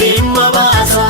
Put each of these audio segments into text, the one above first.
Dhimma baasa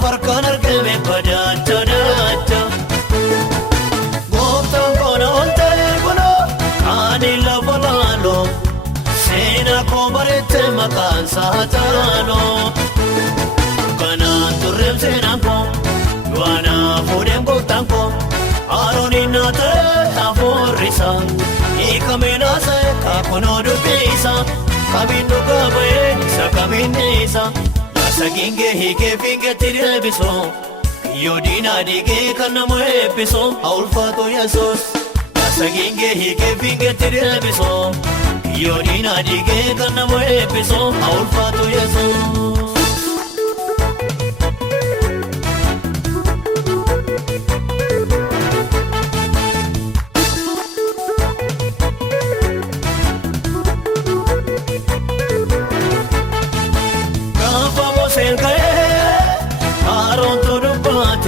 farkaan argame badaacha daacha gooftaan koona ol ta'e kuno ani lafa laaloo seenaa koo bareette maqaan saataaloo kanaan turreem seenaan koo du'aanaa fuudheem gooftaan koo Arooni naatee hafuurisa hiikameen haasa'e kaakunoo dubbisa kamiin dhugaa ba'ee isa kamiin dhiisa Asegid hiikee fingeetti deebisoo yoo diinaa dhiigee kan nama eebbisoo haa ulfaatu Yesuus Asegid hiikee fingeetti deebisoo yoo diinaa dhiigee kan nama eebbisoo haa ulfaatu Yesuus.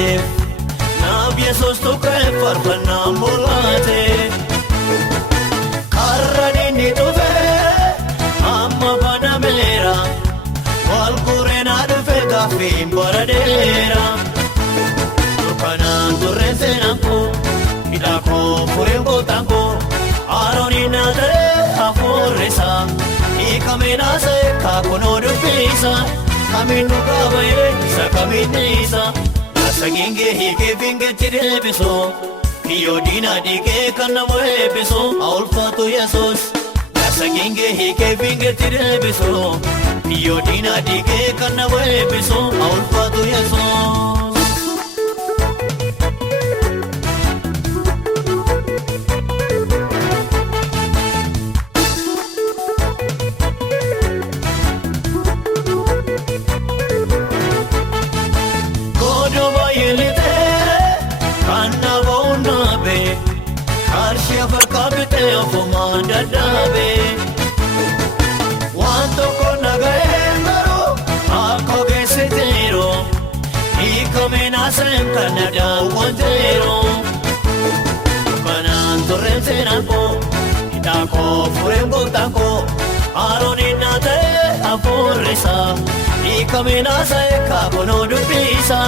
Naaf Yesuus tuqee Faarfannaa mul'ate karra dinni dhufee amma banameera wal gureenaa dhufee gaaffiin baradeera kanaan turreen seenaan koo hidhaa koo fureen gootaan koo Arooni naatee hafuurisa hiikameen haasa'e kaakunoo dubbisa kamiin dhugaa ba'ee isa kamiin dhiisa Asegid hiikee fingeetti deebisoo yoo diinaa dhiigee kan nama eebbisoo haa ulfaatu Yesuus Asegid hiikee fingeetti deebisoo yoo diinaa dhiigee kan nama eebbisoo haa ulfaatu Yesuus. Ofumaan dadhabee waan tokko nagaheen garuu akka ogeessiteeru hiikameen haasa'een kan na daawwateeru kanaan turreen seenaan koo hidhaa koo fureen gooftaan koo Arooni naatee hafuurisa hiikameen haasa'e kaakunoo dubbisa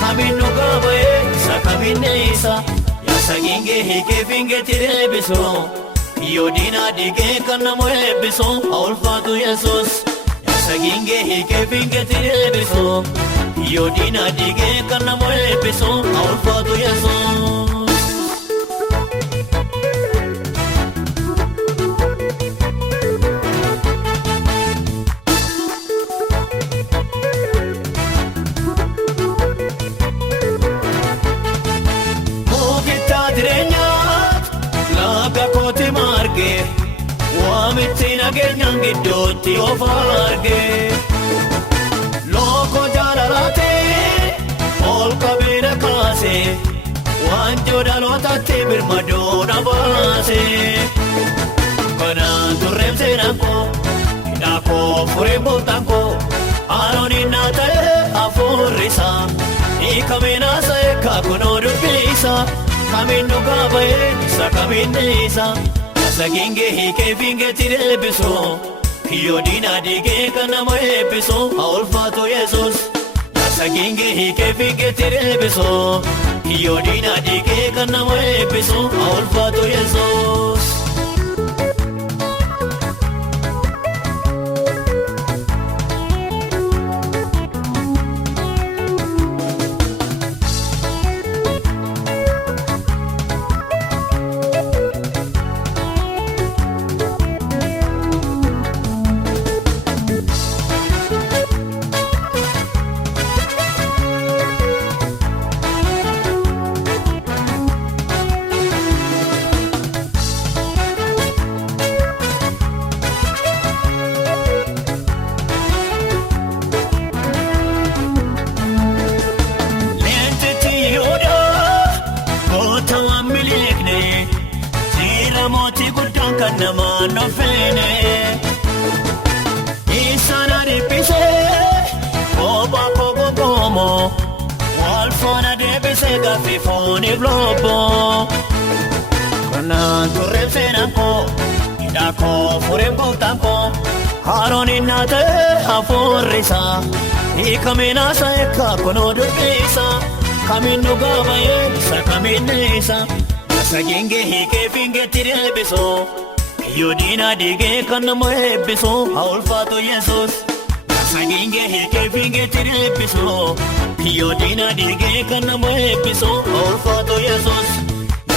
kamiin dhugaa ba'ee isa kamiin dhiisa Asegid hiikee fingeetti deebisoo yoo diinaa dhiigee kan nama eebbisoo haa ulfaatu Yesuus Asegid hiikee fingeetti deebisoo yoo diinaa dhiigee kan nama eebbisoo haa ulfaatu Yesuus. Waamitti nageenyaan gidduutti of argee looko jaalalaatee ol qabeena kaasee waanjoo dhalootatti birmadoona baasee kanaan turreem seenaan koo hidhaa koo fureen gooftaan koo Arooni naatee hafuurisa hiikameen haasa'e kaakunoo dubbisa kamiin dhugaa ba'ee isa kamiin dhiisa Asegid hiikee fingeetti deebisoo yoo diinaa dhiigee kan nama eebbisoo haa ulfaatu Yesuus Asegid hiikee fingeetti deebisoo yoo diinaa dhiigee kan nama eebbisoo haa ulfaatu Yesuus. namaan dhofeene isana dhiphise obba kogogomo wal foona deebise gaaffii fooniif lobbo kanaan turreebseenaan koo hidhaa koo fureen gooftaan koo haaroon innaatee hafuurri isaa Hiikamenasa eka kono dubbisa Kamin dhugaa baay'ee isa kaminneessa Asagenge hiikee fingeetti deebisu Yoo diina diigee kan nama eebbisu haa ulfaatu Yesuus Asagenge hiikee fingeetti deebisu Yoo diina diigee kan nama eebbisu haa ulfaatu Yesuus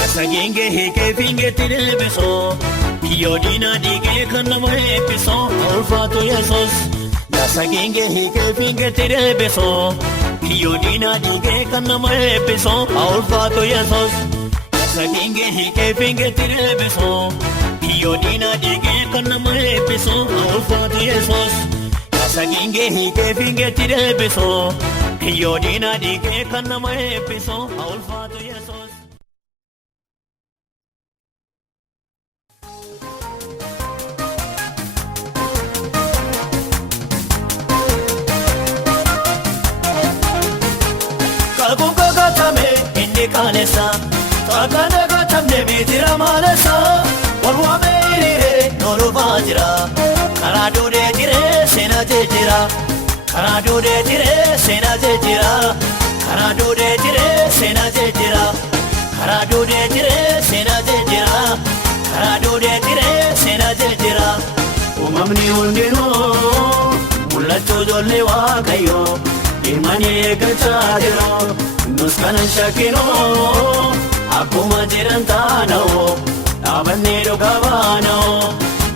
Asagenge hiikee fingeetti deebisu Yoo diina diigee kan nama eebbisu haa ulfaatu Yesuus Asagenge hiikee fingeetti deebisu Yoo diina diigee kan nama eebbisu haa ulfaatu Yesuus Asagenge hiikee fingeetti deebisu Yoo diina diigee kan nama eebbisu haa ulfaatu Yesuus Asagenge hiikee fingeetti deebisu Yoo diina diigee kan nama eebbisu haa ulfaatu Yesuus Kalesa, takana katamne mitira malesa, walwa meire nolu vajra, karadu de tire sena jejira, karadu de tire sena jejira, karadu de tire sena jejira, karadu de tire sena jejira, karadu de tire sena jejira, umamni undino, mulatu jolle wakayo, imani gachadiro. Nuskanan shakino, akuma jiran taanao, dhaabannee dhugabaanao,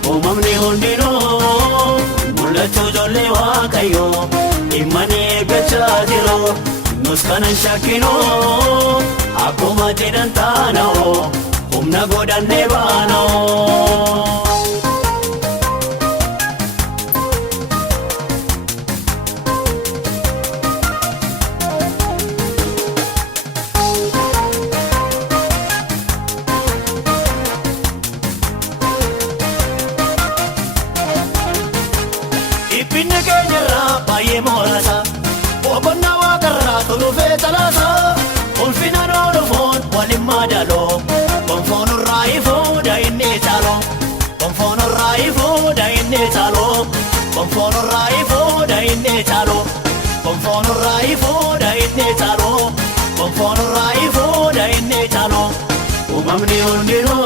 uumamni hundinoo, mul'achuu ijoollee Waaqayyoo, dhimma eeggachaa jiru. Nuskanan shakkinoo, akuma jiran taanao, humna godhannee baanao. Morasa, obonna wakarra tolu fetalasa, ulfina no phone, walimadalo, bonfono raifo da inne talo, bonfono raifo da inne talo, bonfono raifo da inne talo, bonfono raifo da inne talo, bonfono raifo da inne talo, umamni undino,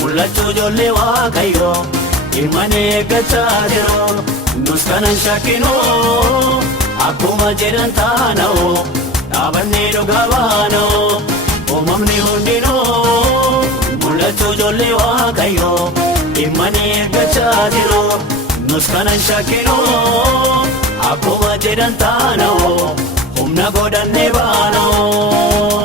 mul'achuu ijoollee Waaqayyoo, dhimma eeggachaa jiru. Nuskanan shakkinoo, akkuma jedhan taana'oo, dhaabannee dhugabaana'oo, uumamni hundinoo, mul'achuu ijoollee Waaqayyoo, dhimma eeggachaa jiru. Nuskanan shakkinoo, akkuma jedhan taana'oo, humna godhannee baana'oo.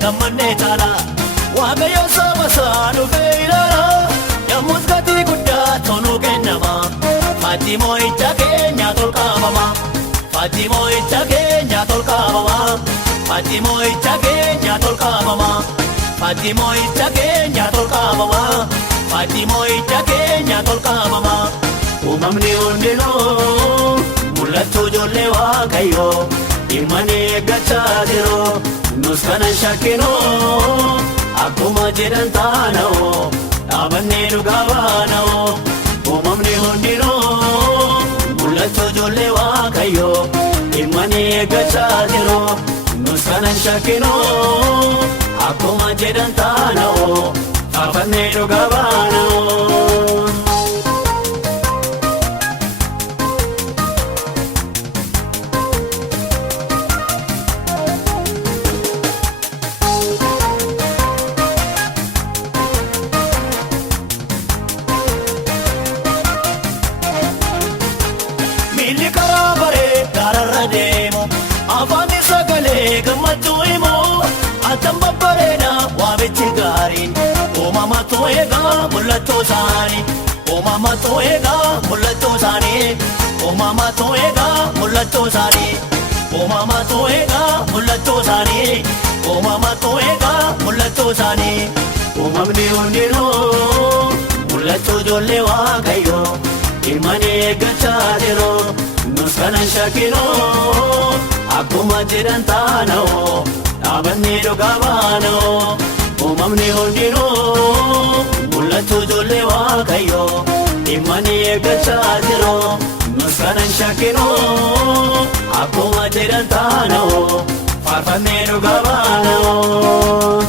Kamane tala, waaqayyo saba saanu fe'ilala, yammus gatii guddaa tonu kennama. Faatimoo ija keenya tolkaafama, Faatimoo ija keenya tolkaafama, Faatimoo ija keenya tolkaafama, Faatimoo ija keenya tolkaafama, Faatimoo ija keenya tolkaafama. Uumamni hundinuu, mul'achuu ijoollee Waaqayyoo, dhimma eeggachaa jiru. Nuskanan shakkinoo, akkuma jedhan taana'oo, dhaabannee dhugabaana'oo, uumamni hundinoo, mul'achuu ijoollee Waaqayyoo, dhimma eeggachaa jiru. Nuskanan shakkinoo, akkuma jedhan taana'oo, dhaabannee dhugabaana'oo. Afaan sagalee gammachuu himoo, atamba bareeda waamichi gaariin, uumamatu eegaa mul'achuu isaanii, uumamatu eegaa mul'achuu isaanii, uumamatu eegaa mul'achuu isaanii, uumamatu eegaa mul'achuu isaanii, uumamatu eegaa mul'achuu isaanii, uumamni hundinuu mul'atu ijoollee waaqayyoo dhimma eeggachaa jiru nus kanan shakkinoo akkuma jedhan taanoo dhaabannee dhugaa baanoo uumamni hundinuu mul'atu ijoollee waaqayyoo dhimma eeggachaa jiru nus kanan shakkinoo akkuma jedhan taanoo faarfannee dhugaa baanoo.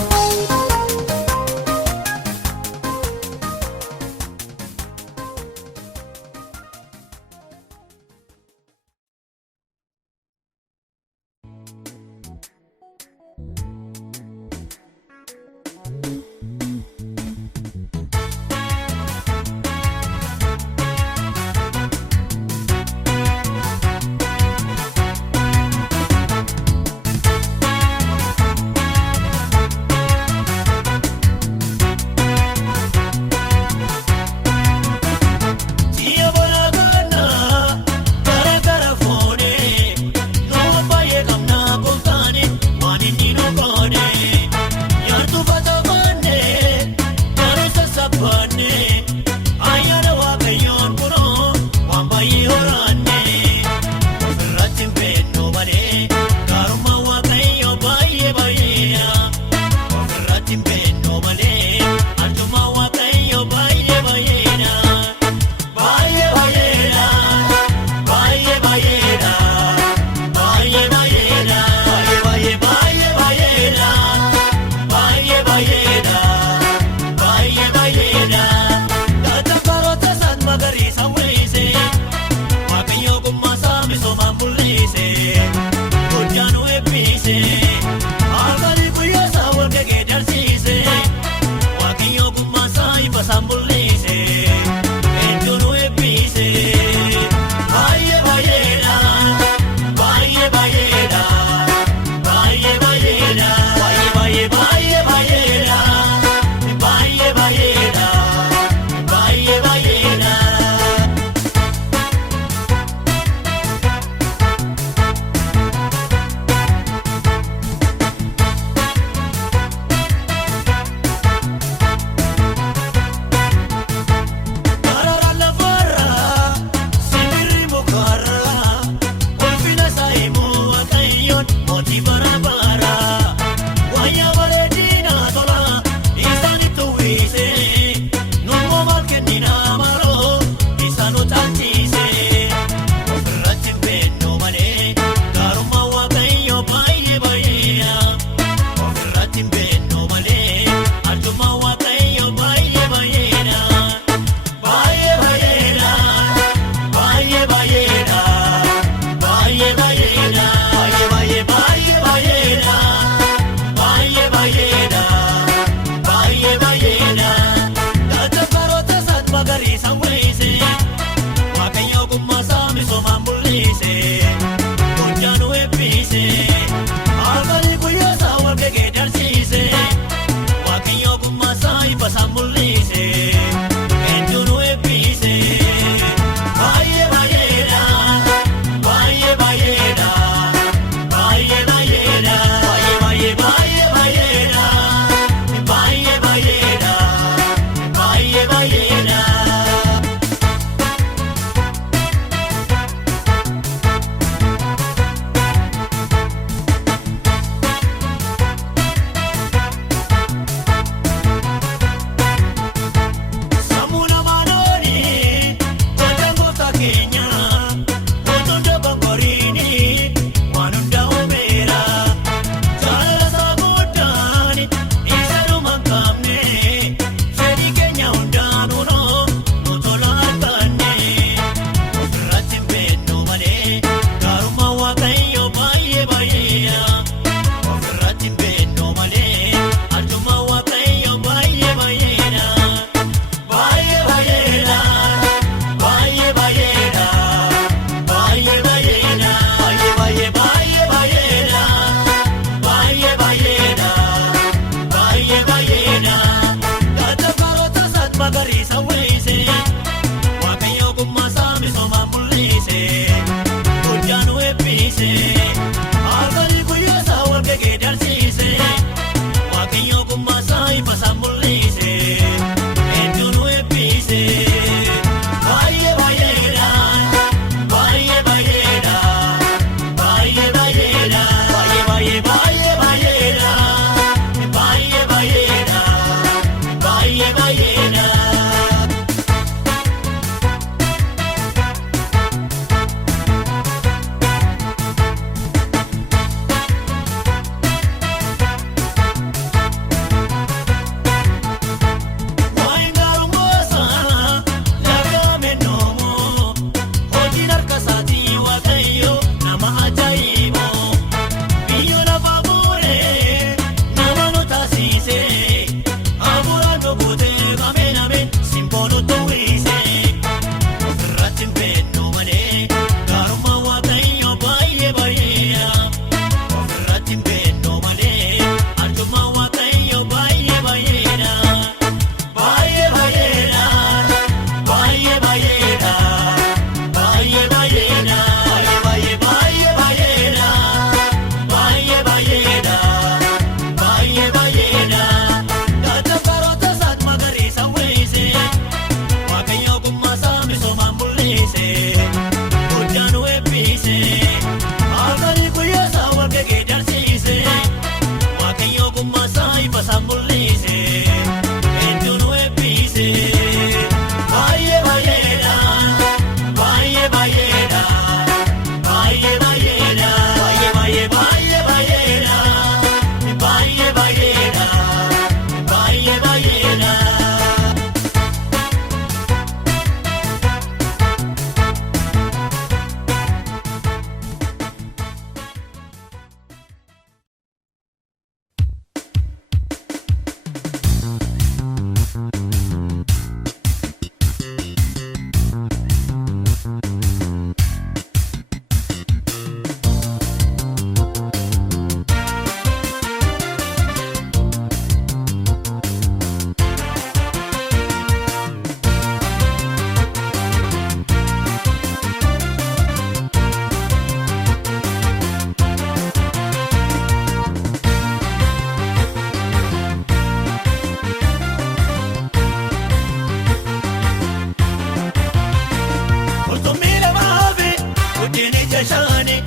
jashani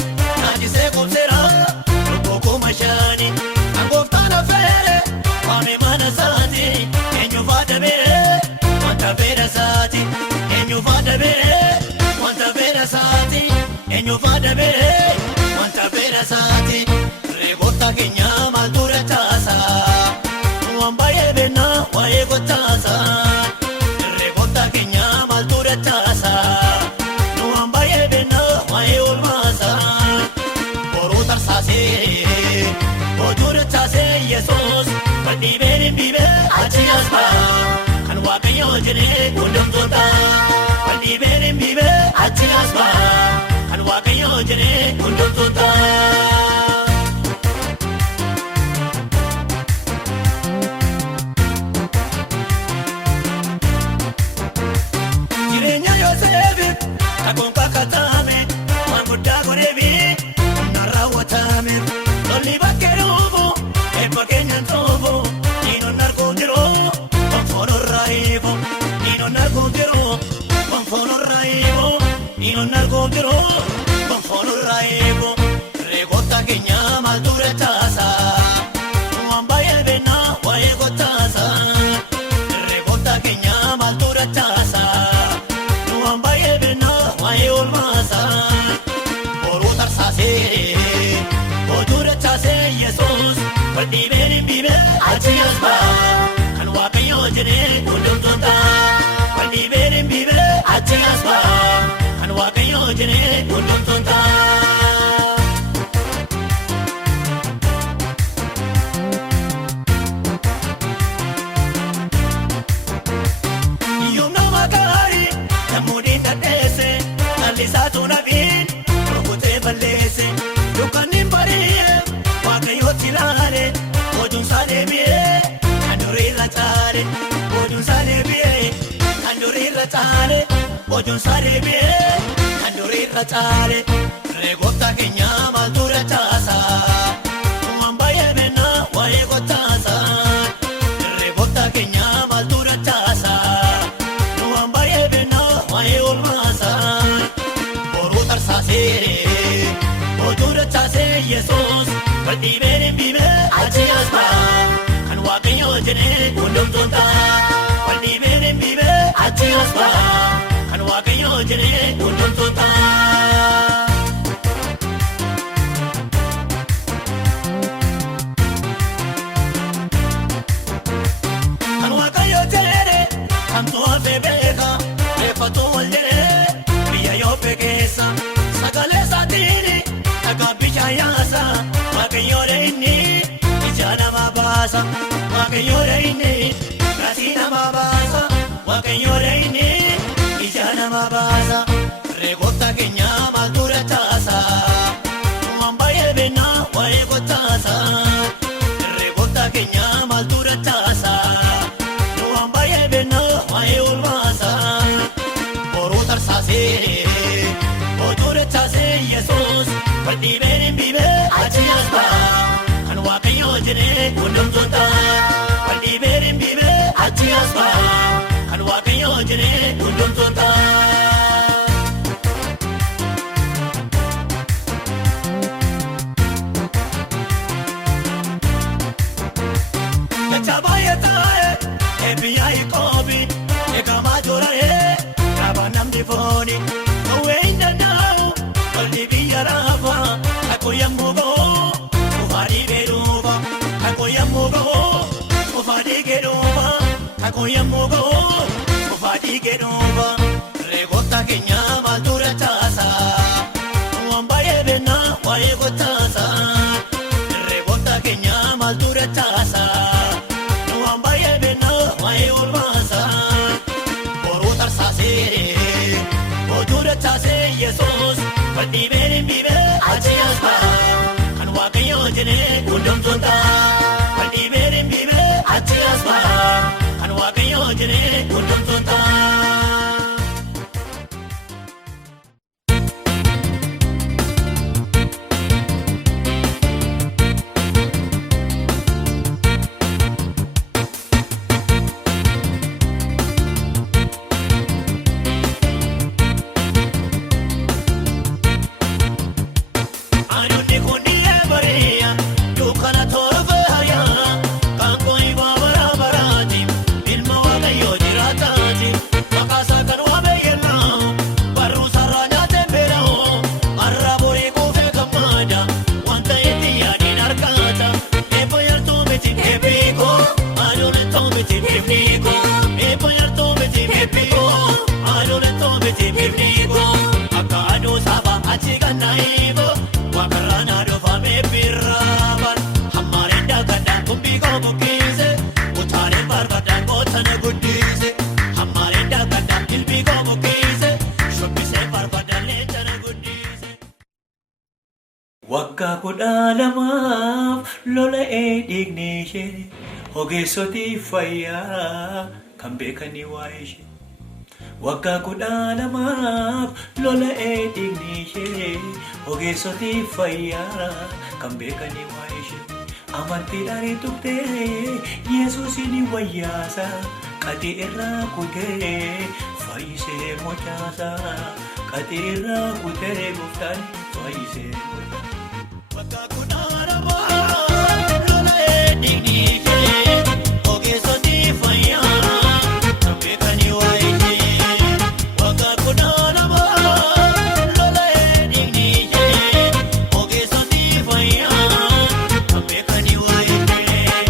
najise kumsera rukoko mashani angoftana fere kwame mana sati enyu fada bere wanta bere sati enyu fada bere wanta bere sati enyu fada bere wanta bere sati regota kenya maltura tasa wambaye bena wae gotasa regota kenya maltura tasa wambaye bena wae ulmasa boruta sase bodur tase yesus badi beni bibe achiaspa kan wakayo jene undum tota badi beni bibe achiaspa kan wakayo jene undum tota Akon kakatame, manguda gorebi, narawatame. Loli bakerubo, epakenyan tobo. Nino narkundiro, konfono raibo. Nino narkundiro, konfono raibo. Nino narkundiro, konfono raibo. Regota kenya malture tasa, wambaye bena wae gotasa. Regota kenya malture tasa. Jesus, badi beni bibe achiaspa kan wakayo jene undum tota badi beni bibe achiaspa kan wakayo jene undum tota yumna magari namudi tatese alisa tunabin rokute balese dukanin bariye Tilale, ojun sale biye, anduri latare, ojun sale biye, anduri latare, ojun sale biye, anduri latare. Regota kenya maltura tasa, wambaye bena wae gotasa. Regota kenya maltura tasa, wambaye bena wae ulmasa. Borutar sase, ojura tase Jesus. Badi beni bibe achiaspa kan wakayo jene undum tota badi beni bibe achiaspa kan wakayo jene undum tota kan wakayo jene kan to abebeka refato waljene biya yo pekesa sagale satini takabijayasa Wakayore inni, ijana mabasa. Wakayore inni, rasina mabasa. Wakayore inni, ijana mabasa. Regota kenya maltura tasa, wambaye bena wae gotasa. Regota kenya maltura tasa, wambaye bena wae ulmasa. Borutar sase, bodur tase Jesus, badi beni bibe. Achiaspa, kan wakayo jene undum tota. Badi beni bibe achiaspa, kan wakayo jene undum tota. Kachabaya tae, ebiya ikobi, ekama jorae, kabanam difoni. Kowe inda nao, kali biya rafa, akoyamugo. Akoyamugo, ufadi gedova, regota kenya maltura tasa, wambaye bena wae gotasa, regota kenya maltura tasa, wambaye bena wae ulmasa, borutar sase, bodur tase Jesus, badi beni bibe achiaspa, kan wakayo jene undum tota, badi beni bibe achiaspa. Wakayo jene undum tota. buqqise shobbise farfadalle tana guddise Waggaa kudha lamaaf lola'ee dhiigni ishee ogeessoti fayyaa kan beekanii waa'ee ishee. Waggaa kudha lamaaf lola'ee dhiigni ishee ogeessoti fayyaa kan beekanii waa'ee ishee. Amantiidhaan tuqtee Yesuusin wayyaasa qaxii irraa kutee fayyisee mocaasa qaxii irraa kutee gooftaan fayyisee mocaasa. Waggaa kudha lamaaf lola'ee dhiigni ishee ogeessoti fayyaa kan beekanii waa'ee ishee. Waggaa kudha lamaaf lola'ee dhiigni ishee ogeessoti fayyaa kan beekanii waa'ee ishee.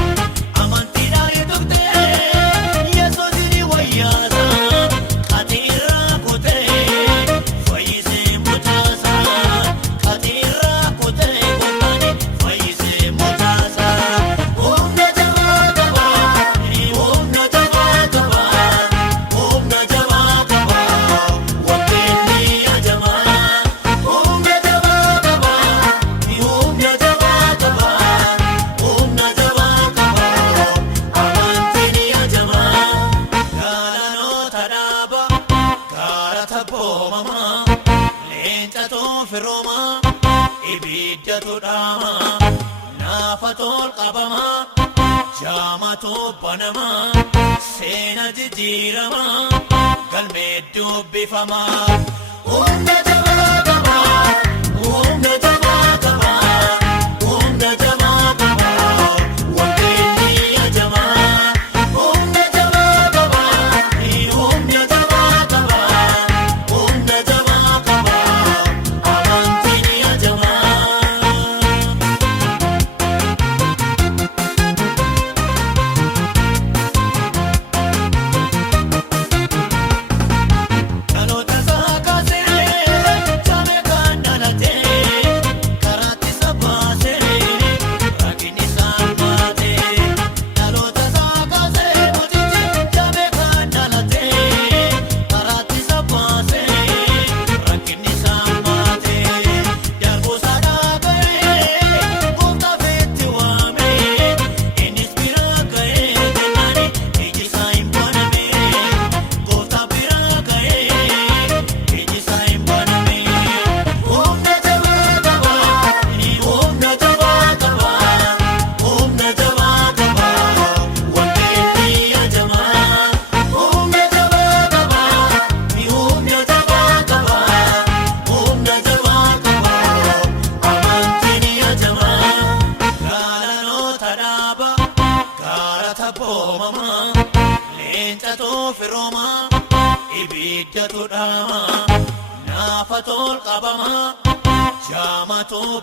Amantiidhaan tuqtee Yesuusin wayyaasa qaxii irraa kutee fayyisee mocaasa qaxii irraa kutee. Panama, Sena Jirama, Galmedu Bifama, Umna Jamakaba, Umna Jamakaba, Umna Jamakaba, Wakili Ajama, Umna Jamakaba, Umna Jamakaba, Umna Jamakaba, Amantini Ajama.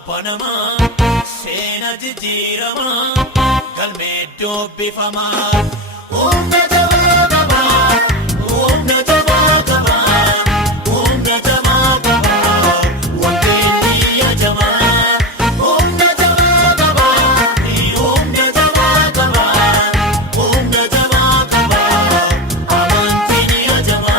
Panama, Sena Jirama, Galmedu Bifama, Umna Jamakaba, Umna Jamakaba, Umna Jamakaba, Wakili Ajama, Umna Jamakaba, Umna Jamakaba, Umna Jamakaba, Amantini Ajama.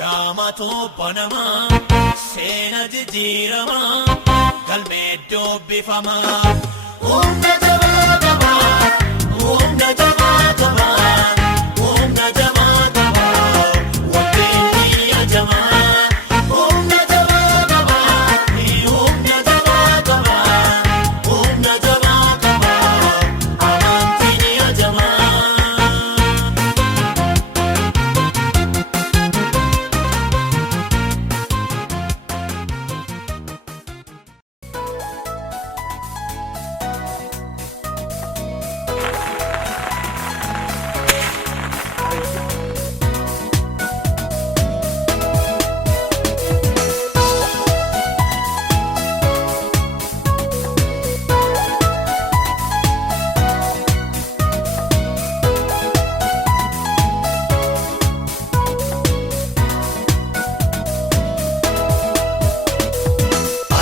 Jaamatu banama seena jijjiirama galmee dubbifama. Humna jabaa qaba humna jabaa qaba humna jabaa qaba wanti jamaa. Humna jabaa qaba humna jabaa qaba humna jabaa qaba amantiin jamaa.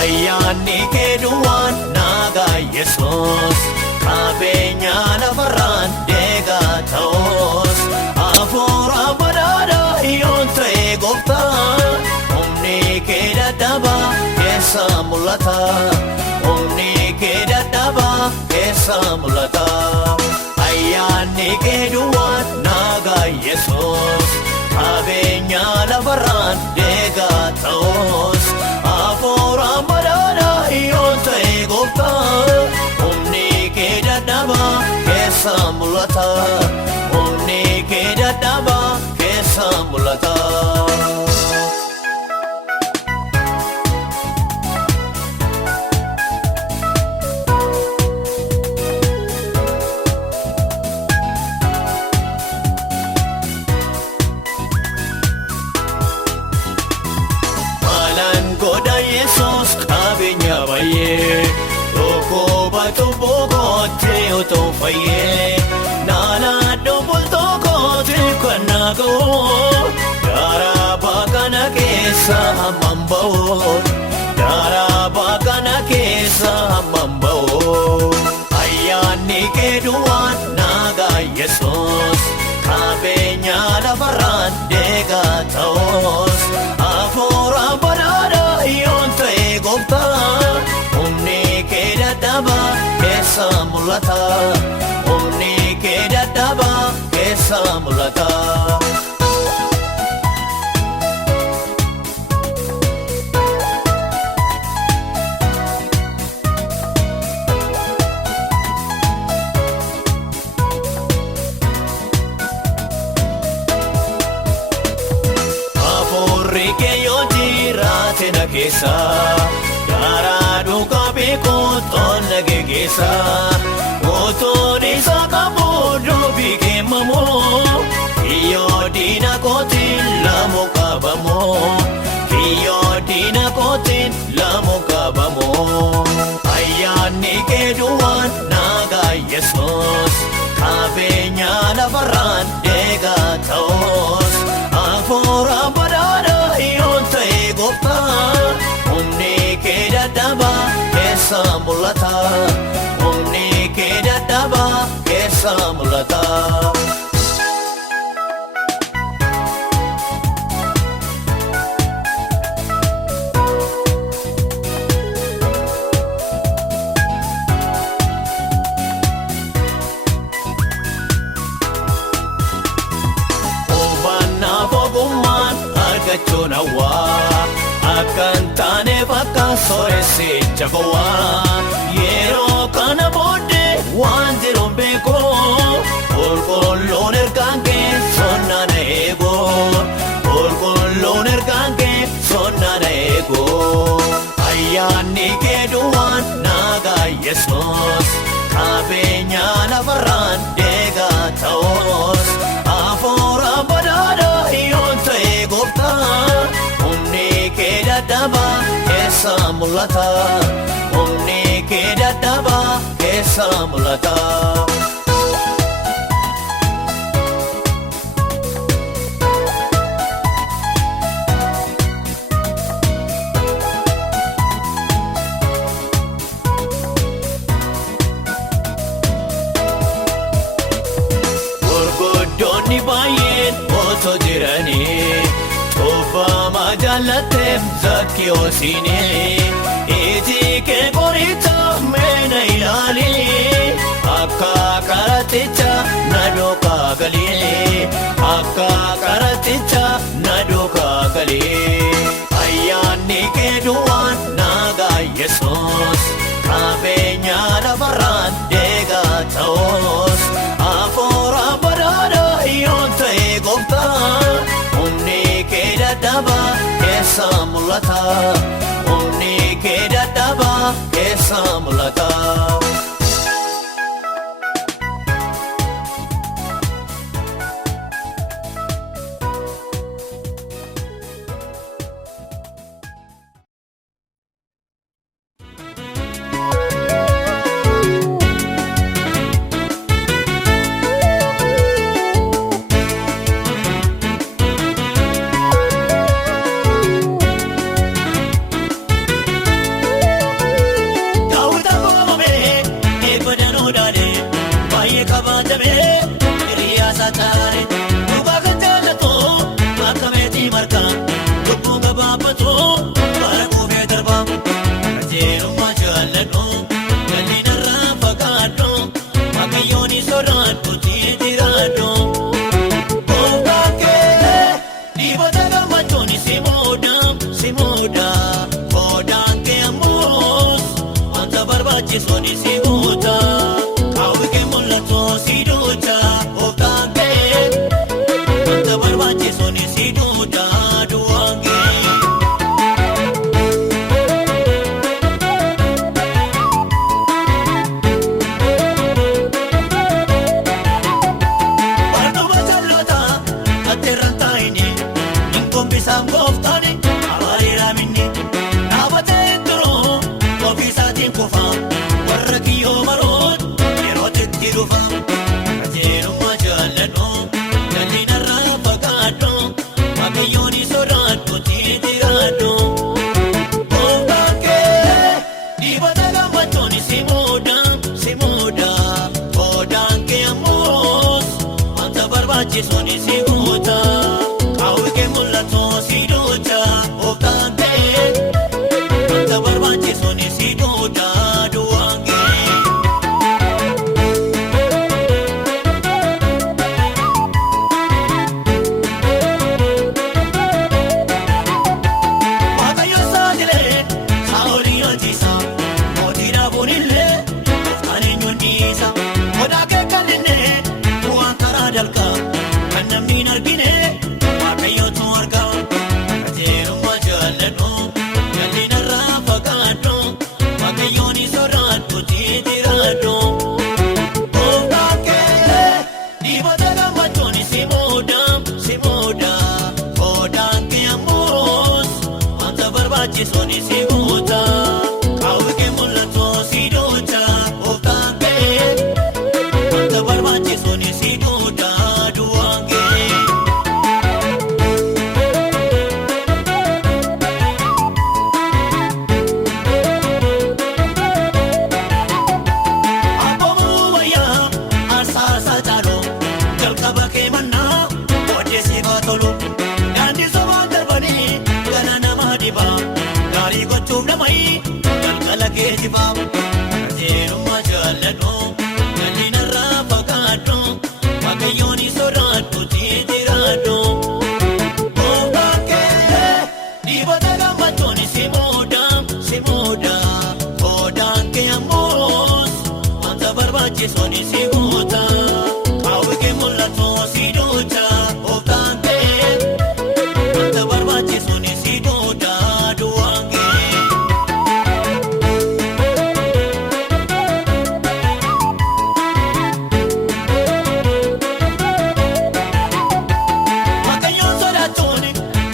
Ayyaanni keeduwaan nagaa Yesuus qabeenya lafarraan deegaa ta'us hafuura badhaadhaa yoon ta'e gooftaa humni kee dadhabaa keessa mul'ata humni kee dadhabaa keessa mul'ata. Ayyaanni keeduwaan nagaa Yesuus qabeenya lafarraan deegaa ta'us hafuura badhaadhaa yoon ta'e gooftaa humni kee dadhabaa keessa mul'ata humni kee dadhabaa keessa mul'ata. Yesus qabeenya baay'ee tokko baatu boqottee otoo fayyee naannoo bultookooti kan nagoo garaa baakana keessa hammam ba'oo garaa baakana keessa hammam ba'oo. Ayyaanni keeduwaan nagaa Yesus qabeenya lafarraan deegaa ta'us hafuura badhaadhaa yoon ta'e gooftaa humni kee dadhabaa keessa mul'ata humni kee dadhabaa keessa mul'ata. Tena keessa garaa dhugaa beekuu tolna geggeessa mootoon isaa qabu dubbii keemamoo kiyyoo diina kootiin lamu qabamoo kiyyoo diina kootiin lamu qabamoo. Ayyaanni keeduwaan nagaa Yesuus qabeenya lafarraan deegaa ta'us hafuura badhaadhaa yoon ta'e gooftaa humni kee dadhabaa keessa mul'ata humni kee dadhabaa keessa mul'ata. Akkan taaneef akka sooressicha gowwaa yeroo kana booddee waan jiruun beekoo qulqulluun ergaan kee sonnana eegoo qulqulluun ergaan kee sonnana eegoo. Ayyaanni keeduwaan nagaa Yesuus qabeenya lafarraan deegaa ta'us hafuura badhaadhaa yoon ta'e gooftaa humni kee dadhabaa keessa mul'ata humni kee dadhabaa keessa mul'ata. Gurguddoonni baay'een otoo jiranii kadhatteef zakkiyoosine iji kee qoricha meena ilaali akka karaticha na dookaa galee akka karaticha na dookaa galee ayyaanni kee duwwaan nagaa Yesuus qabeenya lafarraan deegaa ta'oos afoora baraadha yoon ta'e gooftaa humni kee dadhabaa keessa mul'ata humni kee dadhabaa keessa mul'ata.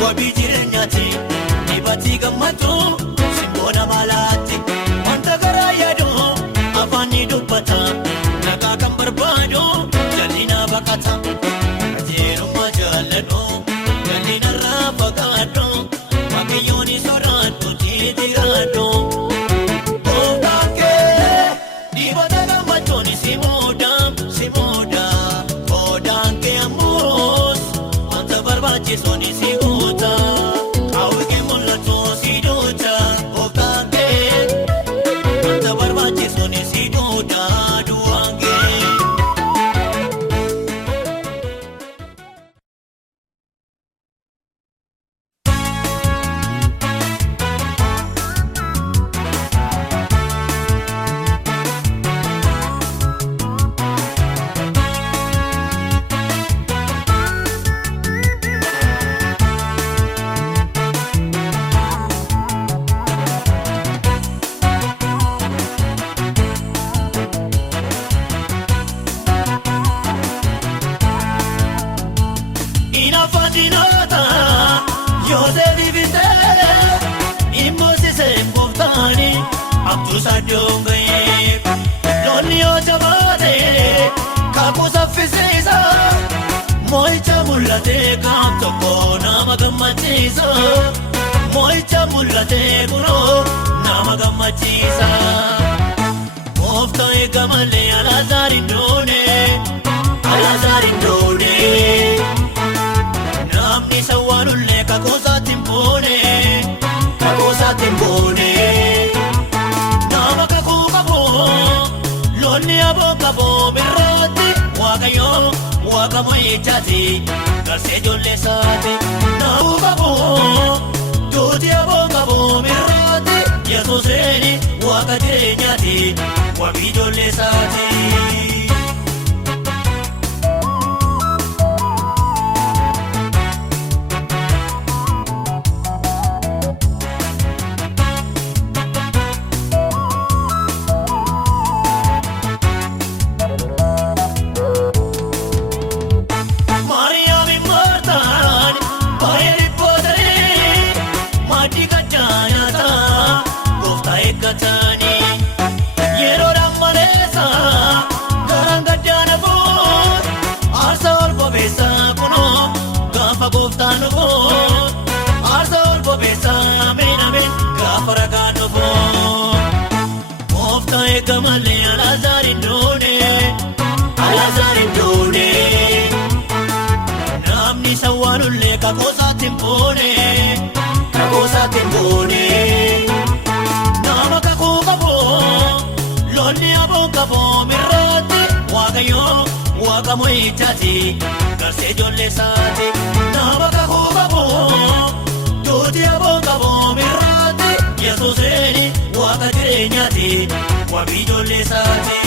Wabii jireenyaati, dhibatii gammachuu. sadongaye lonni ojabate kakusa fisisa moicha mulate kam toko nama gamachisa moicha mulate kuno nama gamachisa ofta egamale alazarindone namni sawanulle kakusa timbone nama kakukabo lonni abokabo mirati wakayo wakamo echati kase jolle sati naukabo tuti abokabo mirati yesuseni wakajenyati wabi jolle sati Kamale alazarindone namni sawanulle kakosa timbone nama kakukabo lonni abokabo mirati wakayo wakamo echati kase jolle sati nama kakukabo tuti abokabo mirati yesuseni wakajenyati wabi jolle sati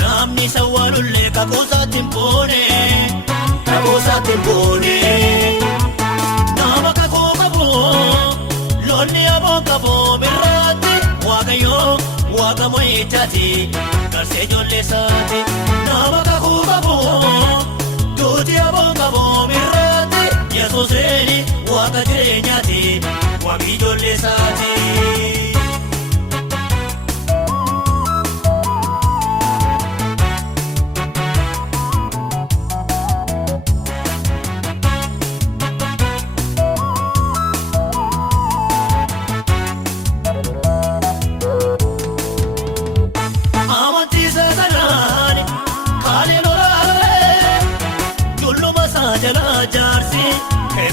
namni sawanulle kakosa timbone nama kakukabo lonni abokabo mirati wakayo wakamo echati kase jolle sati nama kakukabo tuti abokabo mirati yesuseni wakajenyati wabi jolle sati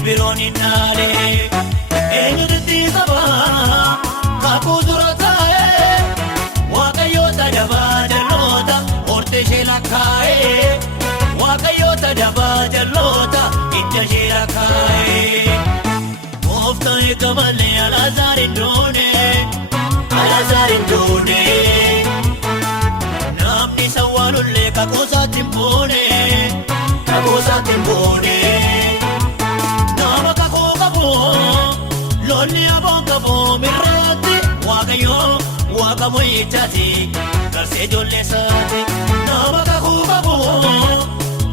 Bironi nale, enyuti kaba, kakudurata wakayota dabajalota, orte shela kae, wakayota dabajalota, itya shela kae. Ofta ekamale alazarindone, namni sawanulle kakosa timbone. Lonni abokabo mirati wakayo wakamo echati kase jolle sati nama kakukabo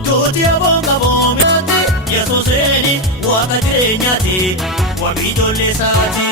tuti abokabo mirati yesuseni wakajenyati wabi jolle sati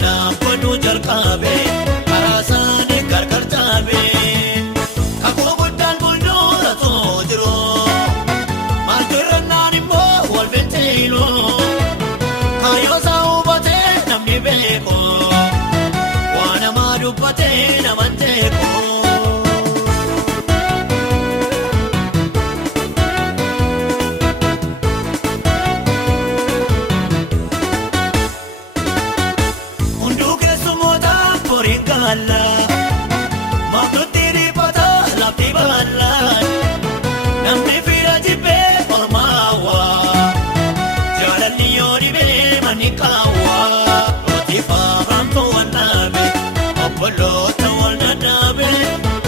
jalalaan faduu jalqabe karaasaan gargar jaabe kakuu guddaan fuuldura too jiru maaltu irrannaan immoo wal benteeylo kaayoosaa hubatee namni beeko waan namaa dubbatee naman teeko. Maatuutti dhiibata lafti bal'aan namni fira jibbee mormaawaa jaalalli yoo dhibee manni kaawwaa looti faamamtu wal dhaabe obboloota wal dadhaabe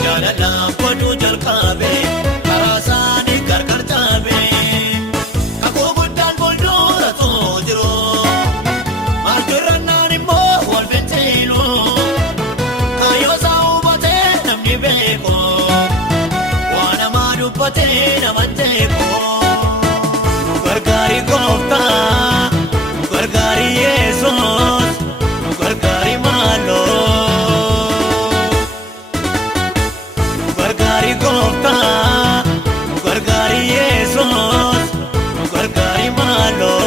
jaalalaan faduu jalqabe karaa isaanii gargar jaabe kakuu guddaan fuuldura too jiru maaltu irrannaan immoo wal benteeylo. Gargaari gooftaa, gargaari Yesuus, gargaari maaloo. Gargaari gooftaa, gargaari Yesuus, gargaari maaloo.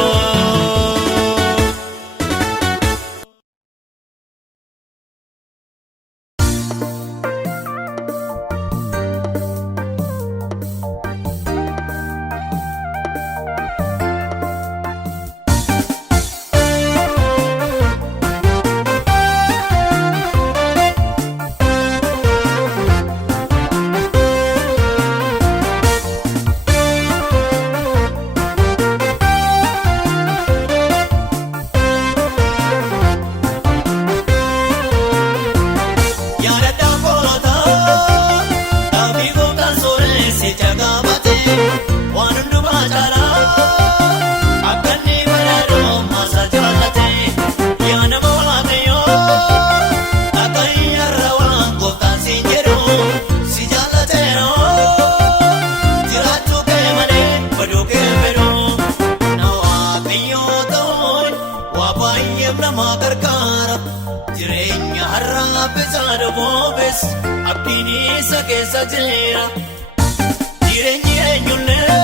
Jireenyi eenyullee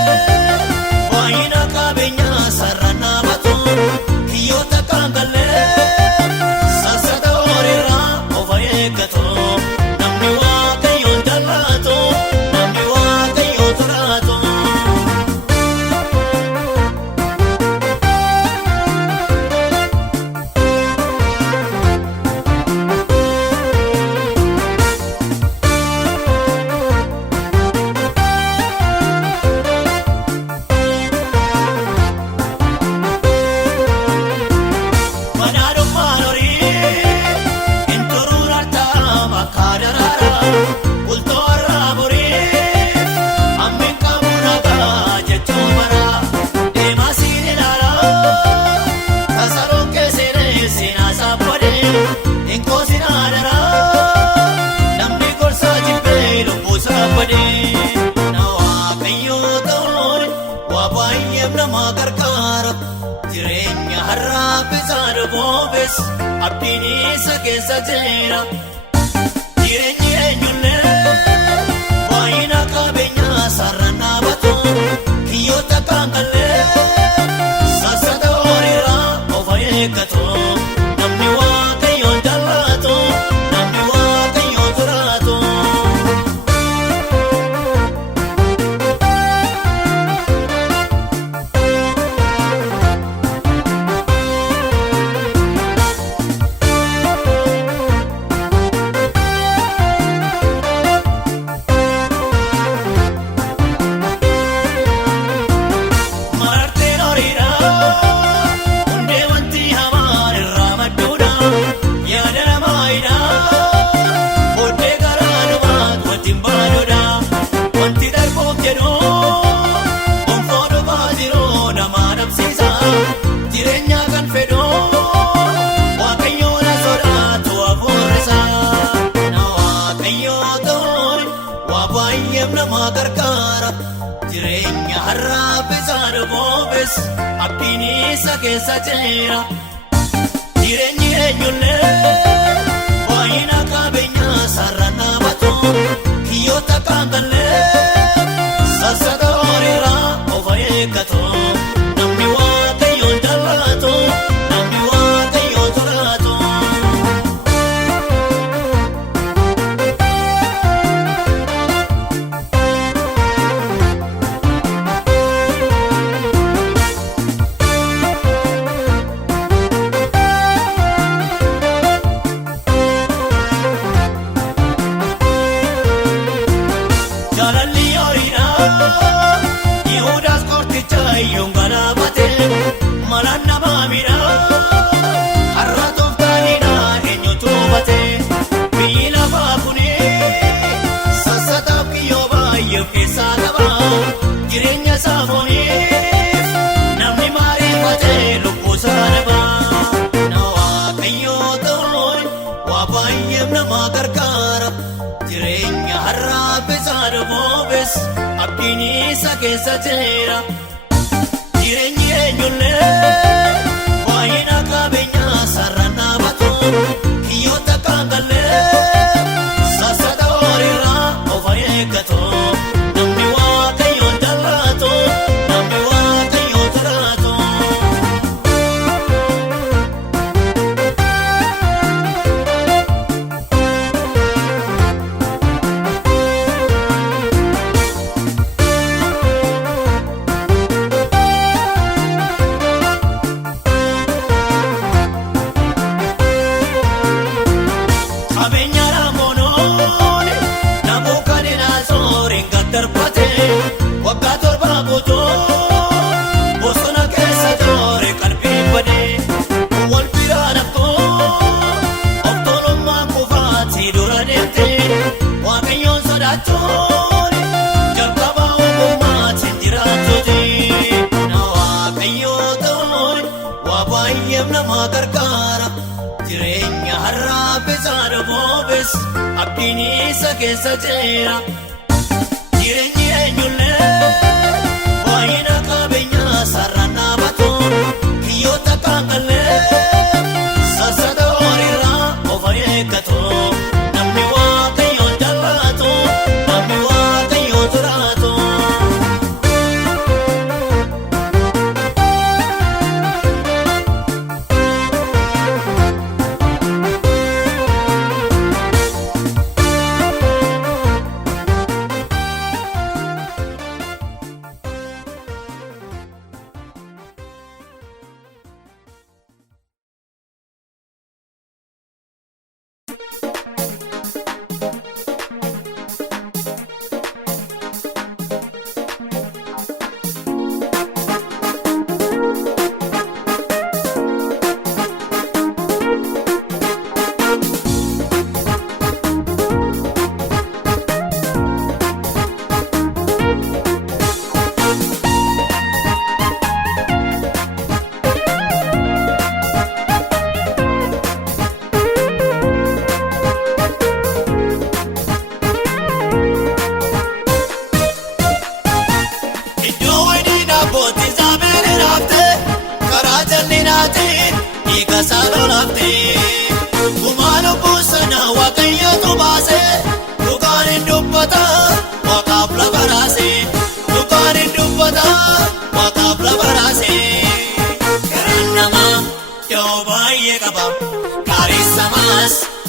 waayina qabeenyaa sararaan baatu kiyyoota kangallee sassata horiirraa of eeggatu namni waaqayyoon jaallatu namni waaqayyoon sodaatu. Jireenya har'aa bisaan boobes abdiin isa keessa jira. Jireenyi eenyullee waayina qabeenyaa sararaan baatu kiyyoota kangallee sassata horiirraa of eeggatu namni waaqayyoon jaallatu namni waaqayyoon sodaatu. Jireenya kan fedhoo waaqayyoon sodaatu afuurisa na waaqayyoo ta'uun waa baay'eef nama gargaara. Jireenya har'aa bisaan boobes abdiin isa keessa jira. Jireenyi eenyullee waayina qabeenyaa sararraa batu hiyyoota kaangallee sassata horiirraa of eeggatu namni waaqayyoon jaallatu namni waaqayyoon sodaatu. Abdiinisa keessa jira jireenyi eenyullee waayina qabeenyaa sararraa batu hiyyoota kaangallee sassata horiirraa of eeggatu namni waaqayyoon jaallatu namni waaqayyoon sodaatu. Abdiinisa keessa jira jireenyi eenyullee waayina qabeenyaa sararraa batu hiyyoota kaangallee sassata horiirraa of eeggatu namni waaqayyoon jaallatu namni waaqayyoon sodaatu.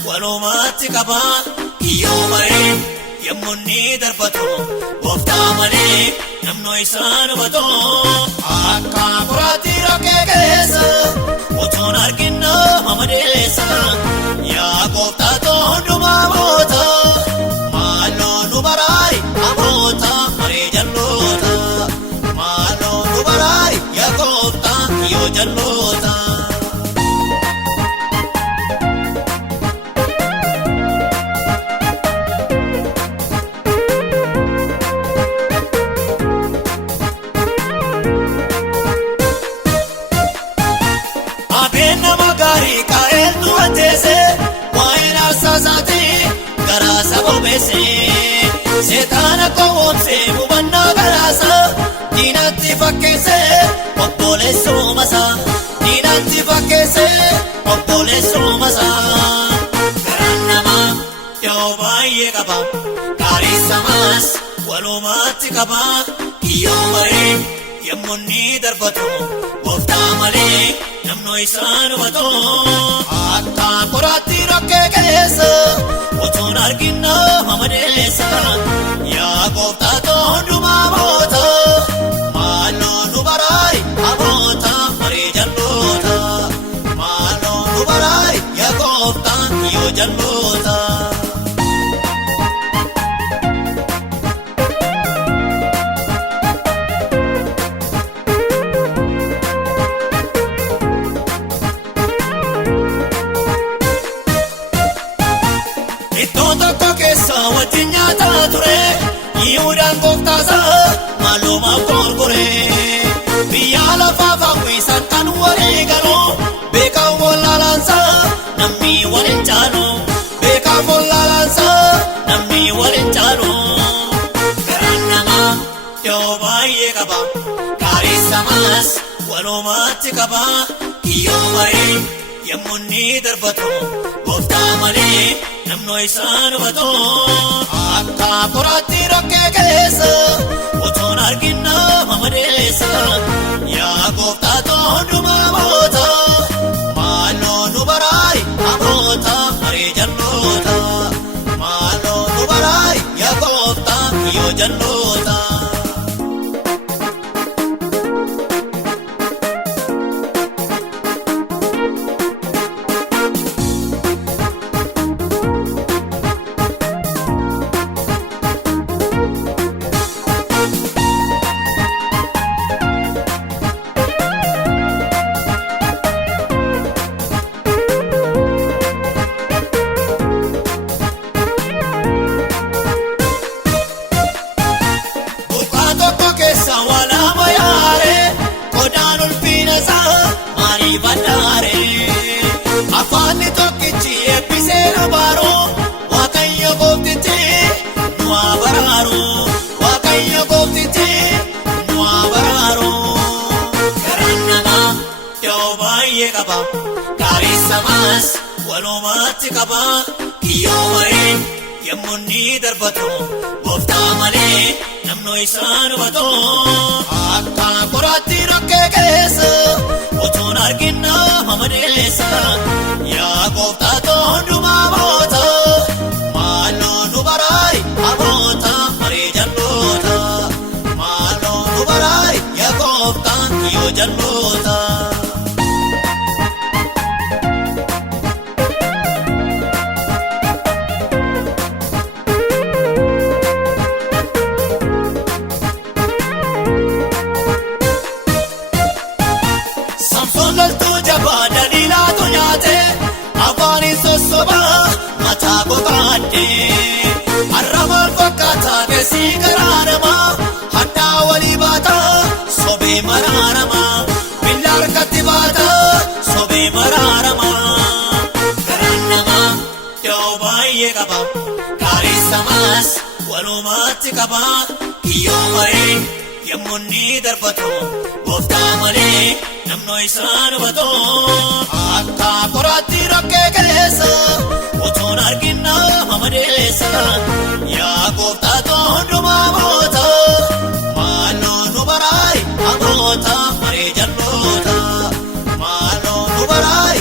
Walumaatti qabaa kiyyoo maree yemmunni darbatu gooftaa malee namno isaan hubatu akka qoraatti rokkee keessa utuun argina mamadeessa yaa gooftaa too hundumaa moota maaloo nu baraari amoota maree jalloota maaloo nu baraari yaa gooftaa kiyyoo jalloota. Seetaana koowwomsee hubannaa garaasa diinatti fakkeessee obboleessoo masaa diinatti fakkeessee obboleessoo samas walumatti qabaa kiyyoo maree yemmunni darbatu gooftaa malee namno isaan hubatu akka qoraatti rokkee keessa otoon arginna mamadeessa yaa gooftaa hundumaa moota maaloo nu baraay aboota maree jalloota maaloo nu baraay yaa gooftaa kiyyoo jalloota. Yihuudaan gooftaasaa maaluma gurguree biyya lafaa fawwisan kan wareegaluu beekan wallaalaansaa namni waliin caalu beekan wallaalaansaa namni waliin caalu garaan namaa yoo baay'ee qaba gaarii samas walumatti qaba kiyyoo maree yemmunni darbatu gooftaa malee namno isaan hubatu akka qoraatti rokkee keessa otoon arginna mamadeessa yaa gooftaa hundumaa moota maaloo nu baraay aboota maree jalloota maaloo nu baraay yaa gooftaa kiyyoo jalloota. Afaan tokkichi eebbisee abaaruu waaqayyo gooftichi nu abaraaru waaqayyo gooftichi nu abaraaru garaan namaa yoo baay'ee qaba gaarii samas walumatti qaba kiyyoo maree yemmunni darbatu gooftaa malee namno isaan hubatu akka qoraatti rokkee keessa otoon arginna mamadeessa yaa gooftaa hundumaa moota maaloo nu baraay aboota maree jalloota maaloo nu baraay yaa gooftaa kiyyoo jalloota. Mataa boqaadhee arramaan fakkaataa keessii garaa namaa haddaa walii baataa sobee maraaramaa billa harkatti baataa sobee maraaramaa garaan namaa yoo baay'ee qaba gaarii samas walumatti qaba kiyyoo maree yemmunni darbatu gooftaa malee namno isaan hubatu akka qoraatti rokkee keessa otoon arginna mamadeessa yaa gooftaa hundumaa moota maaloo nu baraay aboota maree jalloota maaloo nu baraay